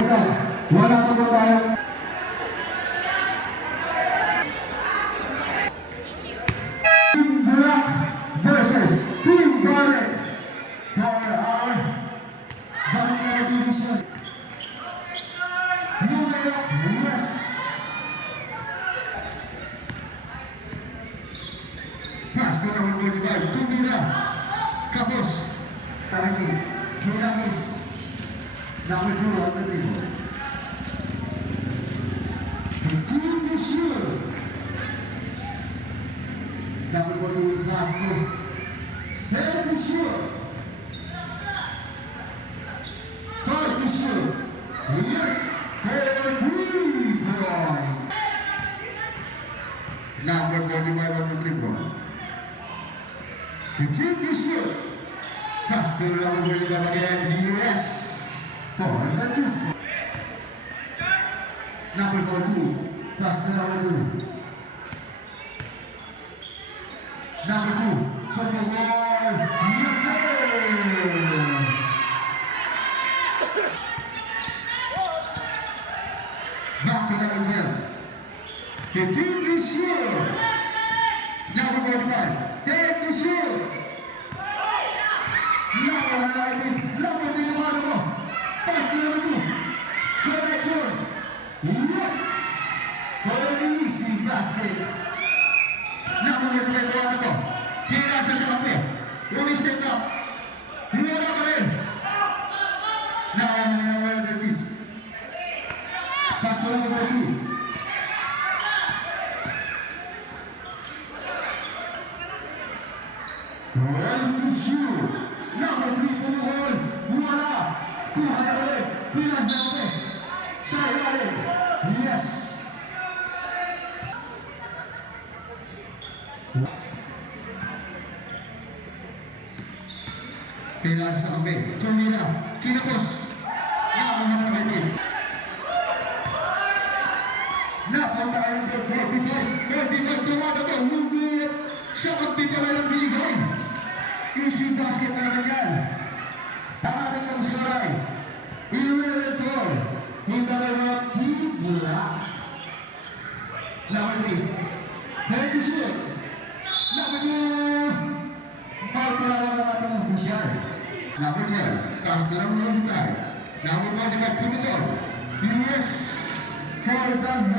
Wala pa po tayo. Team Black versus Team Barrett for our Bangladesh division. Numero, yes. Pass to number 25, Tumira Kapos. Hilangis. Number 2 on the table. Continue to shoot. Number 1 class 2. Dare to shoot. 5 to shoot. Yes, for 3-point. Number 45 on the table. 15 to shoot. Pass to number 25 again. Yes, for the 2. Number 42, pass to number 2. Number 2, from the wall, yes sir! Back to number 12. Continue to shoot. Number 45, take the shoot. Number 2 naman mo. Pass to number 2. Connection. Yes! For an easy basket. Nakulit ko ako. Kinasa sa kape. Umistin ka. Wala ka rin. Nakawala the beat. Pass to number 2. Going to shoot. Number 3 pumukol. Wala. Kuha na ulit. Kinasa sa kape. Sayang. Yes. Pilar sa kape. Tumira. Kinapos. Nakong mga kapatid. Napunta tayo ng 45. Tumada ko. Hugot. Sa kape pa lang binigay. Easy basket na naman yan. Tamarin kong suray. 11-4. In the level of Team Black. Number 3. Take the shoot. Number 2. Foul ko lang ang ating official. Number 12. Pass na lang ng reply. Number 45. Pumukol. Yes. For the goal.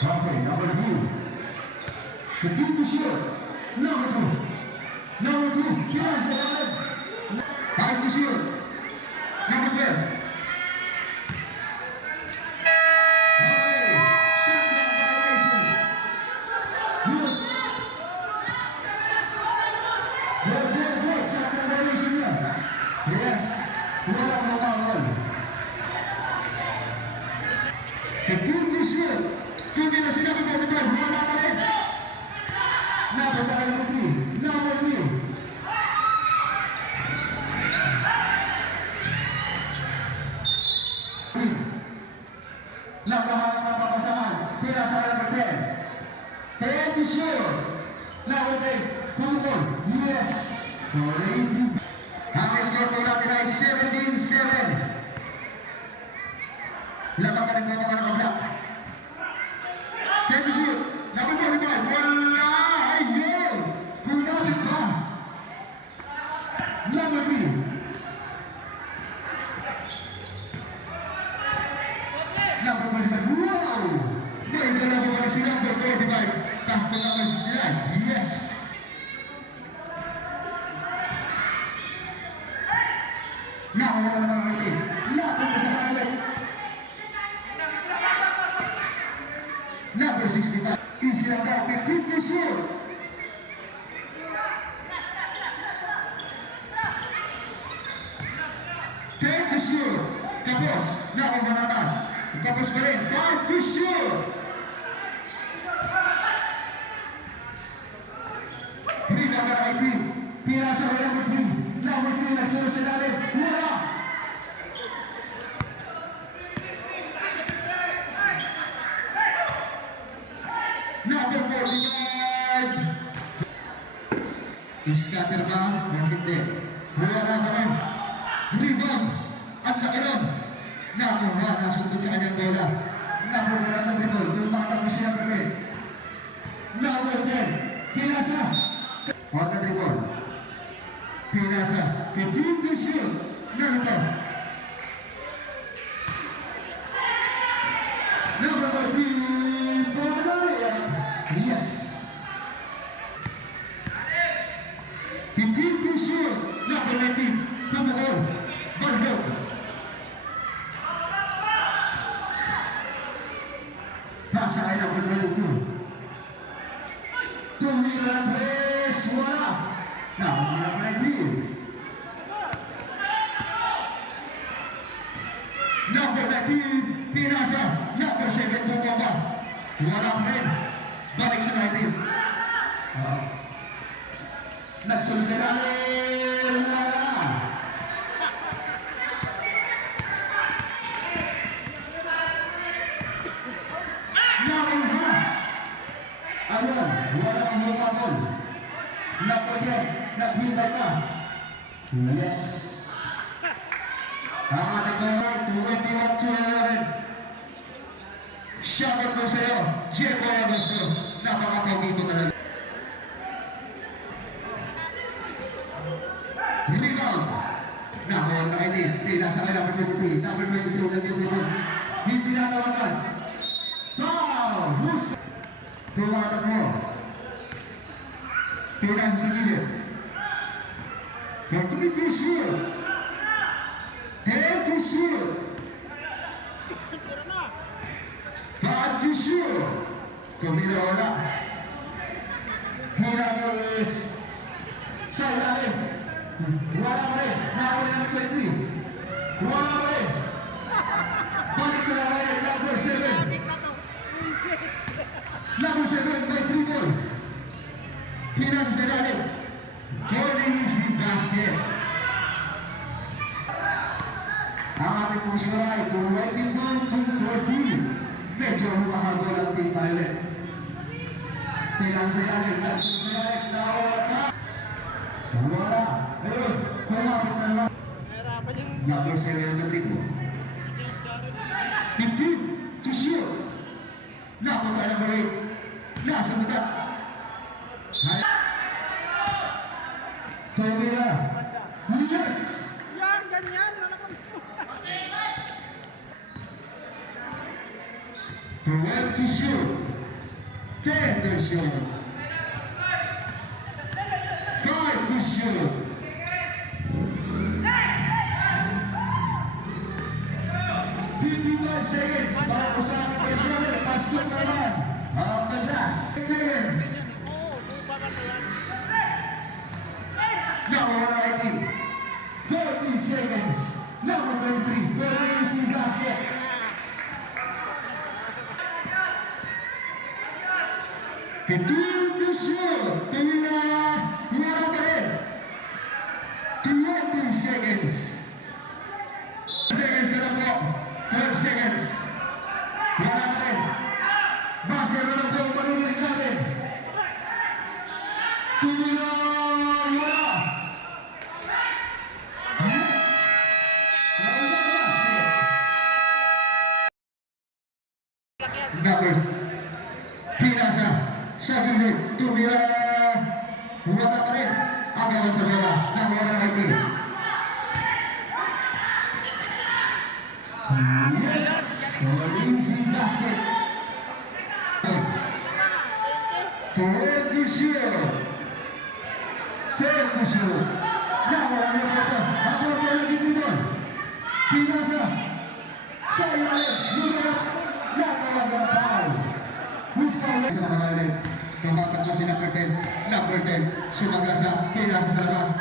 Okay, number 2. Continue to shoot. Number 2. Number 2. Pinasa natin. 5 to shoot. Number 12. Okay, shot clock violation. Good. Good. Shot clock violation yan. Yes. Wala mo bawal. Continue to shoot. Tuloy na sila kung bumibay. Wala ka rin. Number 3. Number 3. Labahan ng papasahan. Pinasa number 10. 10 to shoot. Number 10. Kumukol. Yes. For easy. Ang score po natin ay 17-7. Labang ka rin po mga nakablock. 10 to shoot. Number 45. Wala. Ayun. Kunapit pa. Number 3. Number 45. Wow! May dalawa pa si number 45. Pass to number 69. Yes! Nakawala na mga kaitin. Lapit na sa kalit. Number 65. Easy lang daw. 15 to shoot. Take the shoot. Tapos. Nakawala naman. Tapos pa rin. 5 to shoot. Rina ka na kay Pinasa ka number 3. Number 3 nagsunod sa dalim. Wala. Number 45. Scatter ba? Hindi. Wala ka rin. Rebound. Ang laki nun. Nakuha, nasundot sa kanyang bola. Nakuha ng dribble. Tumatak mo siya ng Number 10, Pinasa. On the dribble. Pinasa. Continue to shoot. Number 14, Bonoya. Yes. Continue to shoot. Number 19, Tumukol. Baldog. Pasa ay number 22. Tumira ng tres, wala. Nakamila pa na G. Number 19, Pinasa. Number 7, Bumaba. Wala pa rin. Balik sa 19. Nagsulusalanin, wala. Nakuha. Ayun, walang humabol. Napagyan, naghintay pa. Yes. Ang ating kamay, 21-11. Shoutout po sa'yo, Jeko Agosto. Napakapagin mo talaga. Rebound. Nakuha na kayo din. Nasa kay number 23. Number 23, nag-22. Hindi natawagan. Foul! Who's tumatak mo. Pinasa sa gilid. Continue to shoot. 10 to shoot. 5 to shoot. Tumira wala. Hiranos sa ilalim. Wala pa rin. Nakawin namin 23. Wala pa rin. Balik sa lawayan. Number 7. Number 7 by 3 ball. Pinasa sa ilalim. Calling is the basket. Ang ating pong score ay 22-14. Medyo humahabol ang Team Violet. Pinasa sa ilalim. Nagsunod sa ilalim. Nakawala ka. Wala. Ayun. Kumapit na naman. Number 7 na dito. 15 to shoot. Napunta na balik. Nasa muda. Tumira. Yes! Yan, ganyan. 12 to shoot. 10 to shoot. 5 to shoot. 55 seconds para po sa ating Israel. Pasok naman ang the last seconds. Number 19, 30 seconds. Number 23, very easy basket. Continue to shoot. Tumira, wala pa rin. 20 seconds. Seconds na po. 12 seconds. Wala pa rin. Base na lang po ang panunulig natin. Tumira, wala. Number Pinasa sa gilid, tumira, wala pa rin. Agawan sa bola, nakuha ng IP. Yes! Easy basket. 20 shoot. 10 to shoot. Nakuha niya po ito. Ako po naging doon. Pinasa sa ilalim, lumiyap. Natawag na foul. Who's foul? Sa mga ilalim. Tumatak mo si number 10. Number 10. Sumagasa. Pinasa sa labas.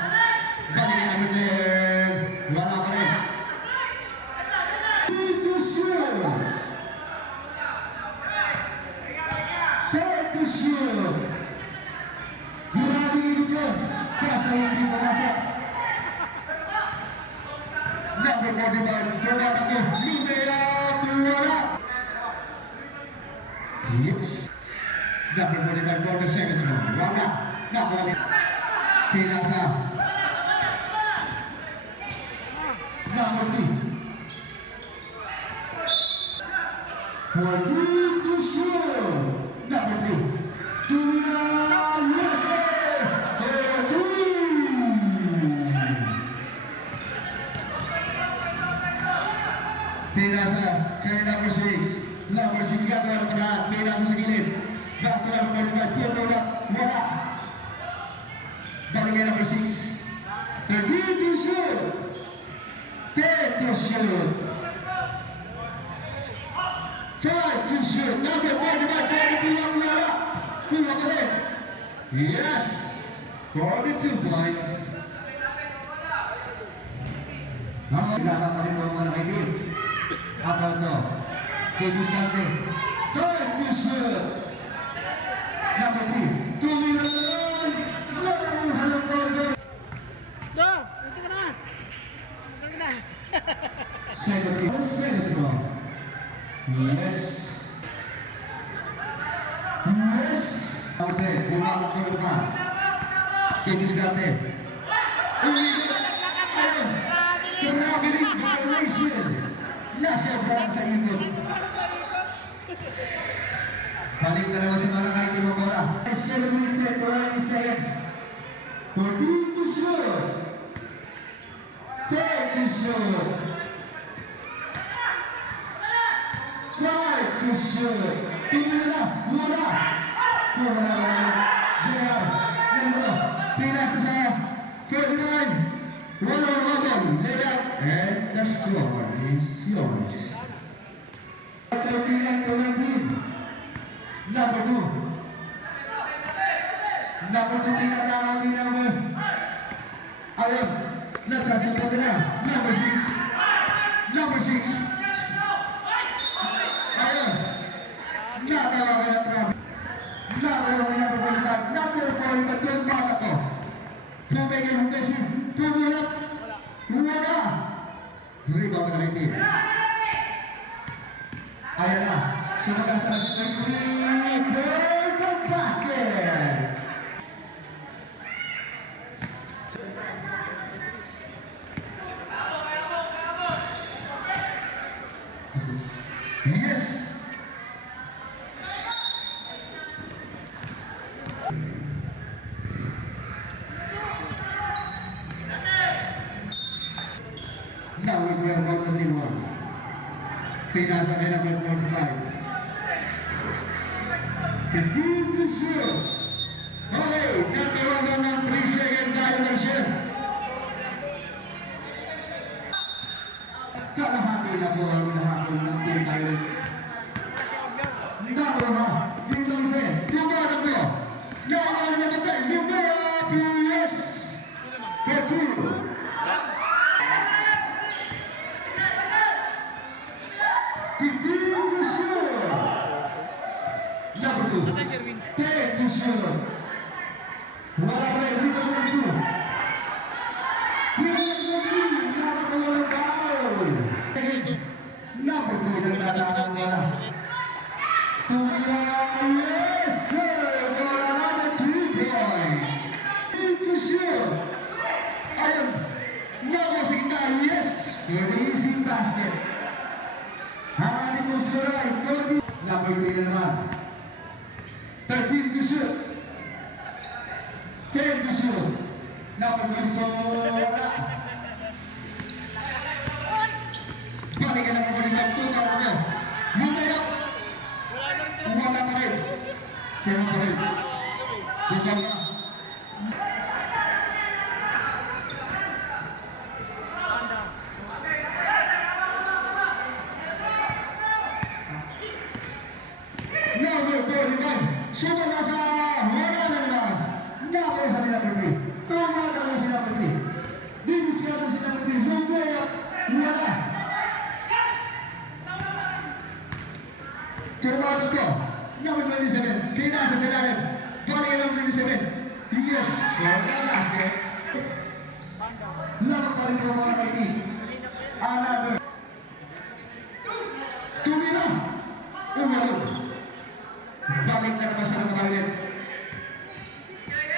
Balik na number 10. Wala ka rin. 2 to shoot. 10 to shoot. Maraming ibig yun. Kaya sa hindi pumasok. Number 45. Tumatak mo. Lumiyap. Wala. Yes. Number 45 for the second round. Wala. Nakuha. Pinasa. Number 3. 14 to shoot. Number 3. Tumira USA. Number 3. Pinasa kay number 6. Number 6 gagawa ng panahan. Pinasa sa gilid. Back to number 45. Tutulak. Wala. Balik kay number 6. 13 to shoot. 10 to shoot. 5 to shoot. Number 45. 42 wala. Kuha ka rin. Yes. 42 points. Kailangan pa rin mo mga nakaibigan. About to. Davis Kante. 3 to shoot. Number 3. Tumilan. Walang halong target. Do, ito ka na. Ito ka na. Second team. Second team. Yes. Yes. Jose, bumalak ko ka. Davis Kante. Ulitin. Ayun. Tumabiling violation. Nasa brand sa ikot. Balik na naman si Marangay Timokora. 7 minutes and 20 seconds. 14 to shoot. 10 to shoot. 5 to shoot. Tingin na. Wala. Kuha na naman. JR. Nandito. Pinasa sa 49. Wala naman. Layup. And the score is yours. 13 and 19. Number 2. Number 2 tinatawag ni number. Ayun. Nagkasunod na. Number 6. Number 6. Ayun. Natawagan na traffic. Natawagan na pagkalipat. Number 4. Ba't bata ko? Pumigay yung kasi. Pumulap. Wala. Rebound na natin. Ayan na. Sumagas na si Tony for the basket. Yes. Now we are about the 3-1. Pinasa kay number 45. 15 to shoot. Okay, natawagan ng 3-second violation. Kalahati na po ang nahakon ng team pilot. Natawa. Dito mo rin. Tumara po. Nakakala na ba tayo? Lumera PS. For 2. 15 to shoot. Number 2. 10 to shoot. Wala pa rin. Rebound number 2. Rebound number 3. Nakakawalang foul. Number 3. Nagdadaan wala. Tumira. Yes, sir. For another 3 point. 10 to shoot. Ayun. Nako sa kita. Yes. Very easy basket. Ang ating pong suray. Number 3 na naman. 13 to shoot. 10 to shoot. Number 24, wala. Balikan ang mga 2 tao nyo. Lumaya. Wala pa rin. Pero pa rin. Bubang na. Number 41. Sumala sa wala na naman. Number 3. Tumata mo si number 3. Diniskata si number 3. Lumaya. Wala. Tumata ko. Number 27. Kinasa sa lalim. Balik ang number 27. Yes. Wala basket. Lamat pa rin po mga kaitin. Another. Tumira. Umalog. Balik na naman sa nakabalit.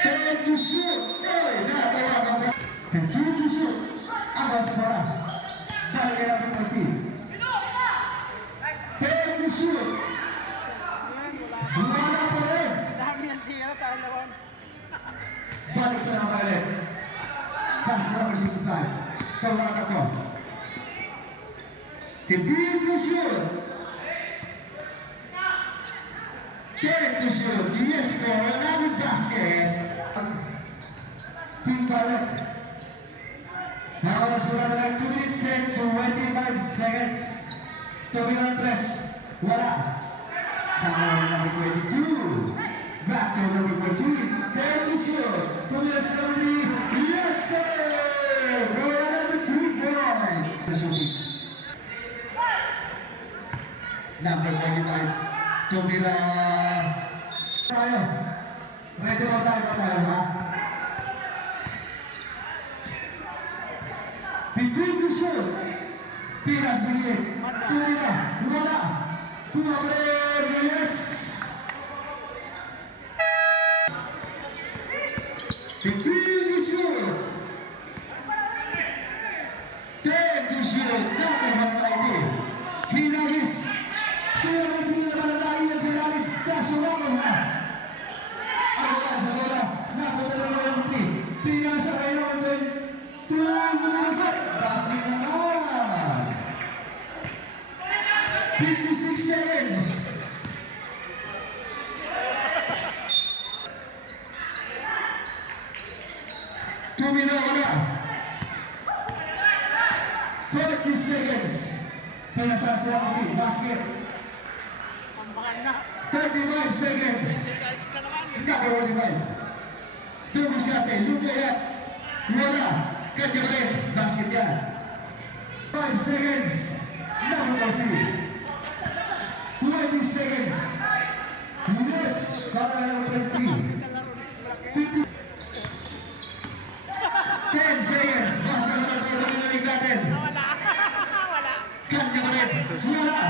10 to shoot. Oy, natawagan ka. 10 to shoot. Agaw sa para. Balik na naman 10 to shoot. inside. Tawagan ko. Continue to shoot. 10 to shoot. Yes, score. Another basket. Team Pilot. Now let's go down 2 minutes and 25 seconds. Tumingin press. Wala. Now number 22. Back to number 14. 10 to shoot. 2 minutes and 3. Yes, sir. Go another 2 points. Number 45. Tumira. Tayo. Ready mo tayo ha? Between to shoot. Pinas bilik. Tumira. Wala. Kuha pa rin. Yes. Between to shoot. 10 to shoot. Number 190. Hinagis. Siya ang ito na malalalim at silalim. Kaso ako ha. Ako ba sa bola? Napunta na naman ang 3. Pinasa kayo ang 2. Lumusot. Basket na naman. 56 seconds. Tumino ka na. 40 seconds. Pinasa sila ang 3. Basket. Pambakan na. 35 seconds. Guys ka naman. Number 45. Dugo siya ate. Lumaya. Wala. Kanya pa rin. Basket yan. 5 seconds. Number 14. 20 seconds. Yes. Para number 23. 50. 10 seconds. Basta naman po namin natin. Wala. Wala. Kanya pa rin. Wala.